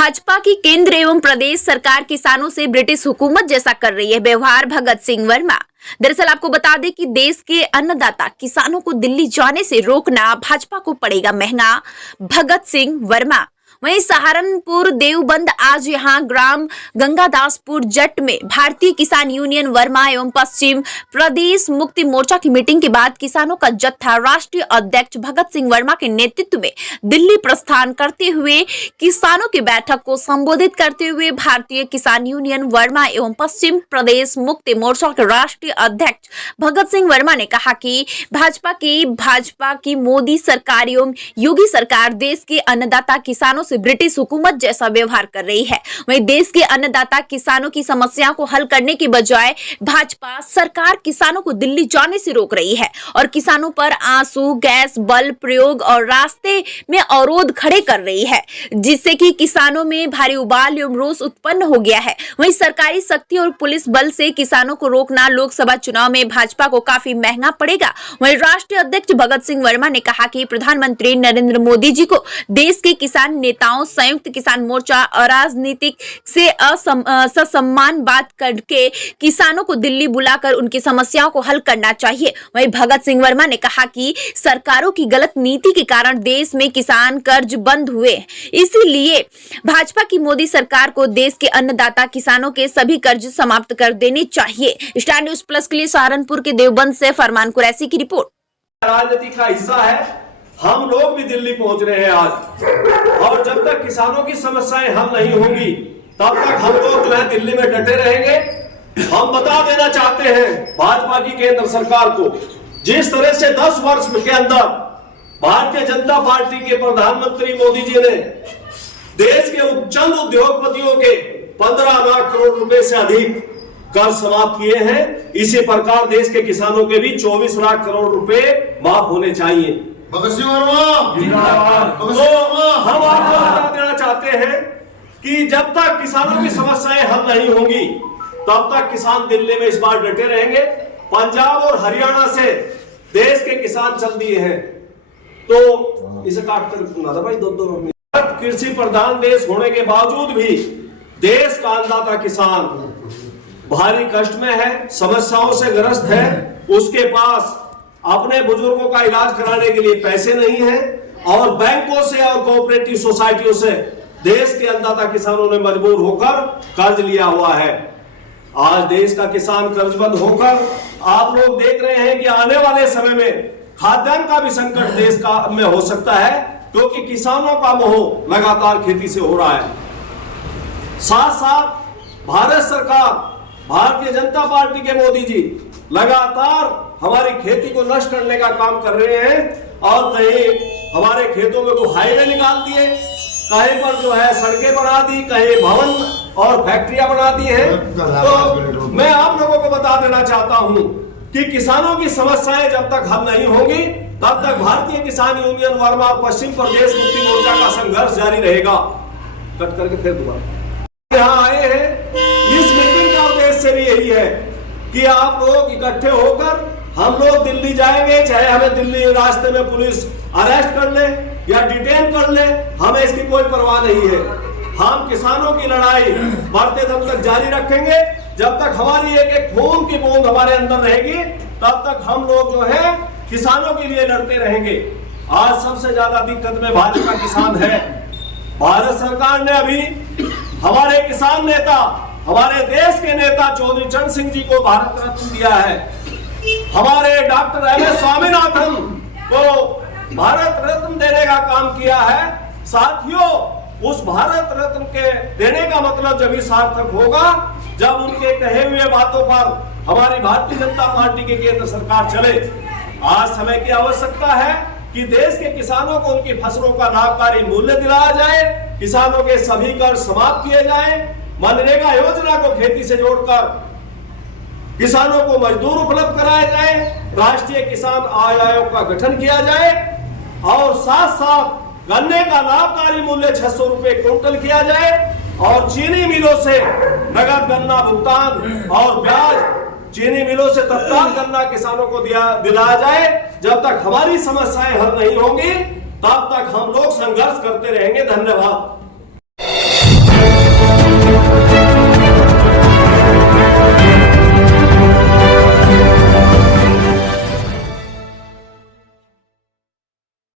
भाजपा की केंद्र एवं प्रदेश सरकार किसानों से ब्रिटिश हुकूमत जैसा कर रही है व्यवहार। भगत सिंह वर्मा। दरअसल आपको बता दें कि देश के अन्नदाता किसानों को दिल्ली जाने से रोकना भाजपा को पड़ेगा महंगा। भगत सिंह वर्मा। वहीं सहारनपुर देवबंद आज यहां ग्राम गंगादासपुर जट में भारतीय किसान यूनियन वर्मा एवं पश्चिम प्रदेश मुक्ति मोर्चा की मीटिंग के बाद किसानों का जत्था राष्ट्रीय अध्यक्ष भगत सिंह वर्मा के नेतृत्व में दिल्ली प्रस्थान करते हुए किसानों की बैठक को संबोधित करते हुए भारतीय किसान यूनियन वर्मा एवं पश्चिम प्रदेश मुक्ति मोर्चा के राष्ट्रीय अध्यक्ष भगत सिंह वर्मा ने कहा कि भाजपा की मोदी सरकार एवं योगी सरकार देश के अन्नदाता किसानों से ब्रिटिश हुकूमत जैसा व्यवहार कर रही है। वहीं देश के अन्नदाता किसानों की समस्याओं को हल करने के बजाय भाजपा सरकार किसानों को दिल्ली जाने से रोक रही है और किसानों पर आंसू गैस बल प्रयोग और रास्ते में अवरोध खड़े कर रही है, जिससे कि किसानों में भारी उबाल एवं रोष उत्पन्न हो गया है। वहीं सरकारी शक्ति और पुलिस बल से किसानों को रोकना लोकसभा चुनाव में भाजपा को काफी महंगा पड़ेगा। वहीं राष्ट्रीय अध्यक्ष भगत सिंह वर्मा ने कहा कि प्रधानमंत्री नरेंद्र मोदी जी को देश के किसान नेताओं संयुक्त किसान मोर्चा अराजनीतिक से असम्मान बात करके किसानों को दिल्ली बुलाकर उनकी समस्याओं को हल करना चाहिए। वहीं भगत सिंह वर्मा ने कहा कि सरकारों की गलत नीति के कारण देश में किसान कर्ज बंद हुए, इसीलिए भाजपा की मोदी सरकार को देश के अन्नदाता किसानों के सभी कर्ज समाप्त कर देने चाहिए। स्टार न्यूज़ प्लस के लिए सहारनपुर के देवबंद से फरमान कुरैशी की रिपोर्ट। राजनीति का हिस्सा है, हम लोग भी दिल्ली पहुंच रहे हैं आज, और जब तक किसानों की समस्याएं हल नहीं होंगी तब तक हम लोग जो है दिल्ली में डटे रहेंगे। हम बता देना चाहते हैं भाजपा की केंद्र सरकार को, जिस तरह से 10 वर्ष के अंदर भारतीय जनता पार्टी के प्रधानमंत्री मोदी जी ने देश के चंद उद्योगपतियों के 15 लाख करोड़ रुपए से अधिक कर समाप्त किए हैं, इसी प्रकार देश के किसानों के भी 24 लाख करोड़ रुपए माफ होने चाहिए। भगत सिंह वर्मा, तो हम आपको बता देना चाहते हैं कि जब तक किसानों की समस्याएं हल नहीं होंगी तब तक किसान दिल्ली में इस बार डटे रहेंगे। पंजाब और हरियाणा से देश के किसान चल दिए हैं, तो इसे काट कर दूंगा था भाई दो कृषि प्रधान देश होने के बावजूद भी देश का अन्नदाता किसान भारी कष्ट में है, समस्याओं से ग्रस्त है। उसके पास अपने बुजुर्गों का इलाज कराने के लिए पैसे नहीं है और बैंकों से और कोऑपरेटिव सोसाइटियों से देश के अन्नदाता किसानों ने मजबूर होकर कर्ज लिया हुआ है। आज देश का किसान कर्जबंद होकर आप लोग देख रहे हैं कि आने वाले समय में खाद्यान्न का भी संकट देश का में हो सकता है, क्योंकि किसानों का मोह लगातार खेती से हो रहा है। साथ साथ भारत सरकार, भारतीय जनता पार्टी के मोदी जी लगातार हमारी खेती को नष्ट करने का काम कर रहे हैं और कहीं हमारे खेतों में को हाईवे निकाल दिए, कहीं पर जो है सड़कें बना दी, कहीं भवन और फैक्ट्रियां बना दी हैं। तो मैं आप लोगों को बता देना चाहता हूं कि किसानों की समस्याएं जब तक हल नहीं होंगी तब तक भारतीय किसान यूनियन वर्मा और पश्चिम प्रदेश मुक्ति मोर्चा का संघर्ष जारी रहेगा। कट करके फिर दोबारा यहाँ आए हैं, इस मीटिंग का उद्देश्य भी यही है कि आप लोग इकट्ठे होकर हम लोग दिल्ली जाएंगे, चाहे हमें दिल्ली रास्ते में पुलिस अरेस्ट कर ले या डिटेन कर ले, हमें इसकी कोई परवाह नहीं है। हम किसानों की लड़ाई बढ़ते दम तक जारी रखेंगे। जब तक हमारी एक एक खून की बूंद हमारे अंदर रहेगी तब तक हम लोग जो है किसानों के लिए लड़ते रहेंगे। आज सबसे ज्यादा दिक्कत में भाजपा किसान है। भारत सरकार ने अभी हमारे किसान नेता, हमारे देश के नेता चौधरी चरण सिंह जी को भारत रत्न दिया है। हमारे डॉक्टर एम.एस. स्वामीनाथन को भारत रत्न देने का काम किया है। साथियों, उस भारत रत्न के देने का मतलब जब ही सार्थक होगा जब उनके कहे हुए बातों पर हमारी भारतीय जनता पार्टी की केंद्र सरकार चले। आज समय की आवश्यकता है कि देश के किसानों को उनकी फसलों का लाभकारी मूल्य दिलाया जाए, किसानों के सभी कर समाप्त किए जाए, मनरेगा योजना को खेती से जोड़कर किसानों को मजदूर उपलब्ध कराया जाए, राष्ट्रीय किसान आय आयोग का गठन किया जाए और साथ साथ गन्ने का लाभकारी मूल्य 600 रुपए क्विंटल किया जाए और चीनी मिलों से नगद गन्ना भुगतान और ब्याज चीनी मिलों से तत्काल गन्ना किसानों को दिलाया जाए। जब तक हमारी समस्याएं हल नहीं होंगी तब तक हम लोग संघर्ष करते रहेंगे। धन्यवाद।